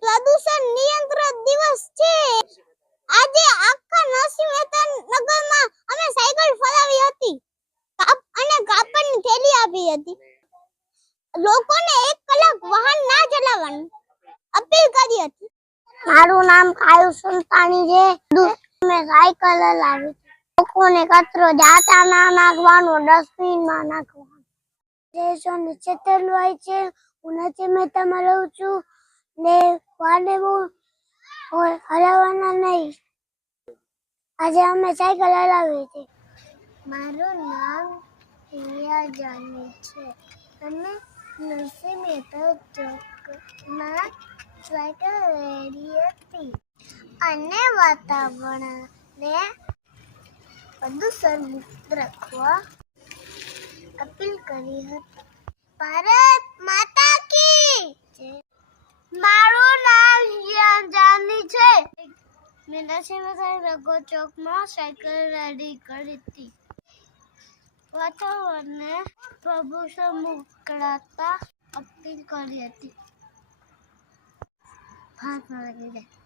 પ્રદૂષણ નિયંત્રણ દિવસ છે. આજે આખા નરસિંહ મહેતા નગરમાં અમે સાયકલ ફરાવી હતી. અને કાપડની થેલી આપી હતી. લોકોને એક કલાક વાહન ના ચલાવવાનું અપીલ કરી હતી. મારું નામ કાયુ સુલતાની છે. મેં સાયકલ લાવી લોકોને કચરો જાતા ના નાખવાનો ડસ્ટબિનમાં નાખવાનો. દેશો નીચે હોય છે. હું નથી મહેતામાં રહું છું. ને વાને બહુ હલાવવાના નહીં. આજે અમે સાયકલ હલાવી હતી. મારું નામ રિયા જાની છે. અને નરસિંહ મહેતા ચોકમાં સાયકલ રેડી હતી. અને વાતાવરણને પ્રદૂષણ મુક્ત રાખવા અપીલ કરી હતી. ભારત માતા કી જય. મારું નામ હિયાન જાની છે મેં નરસિંહ રઘો ચોકમાં સાયકલ રેડી કરી હતી. વાતાવરણને પ્રભુષણ મુક્ત અપીલ કરી હતી. ભાગ લાગી જાય.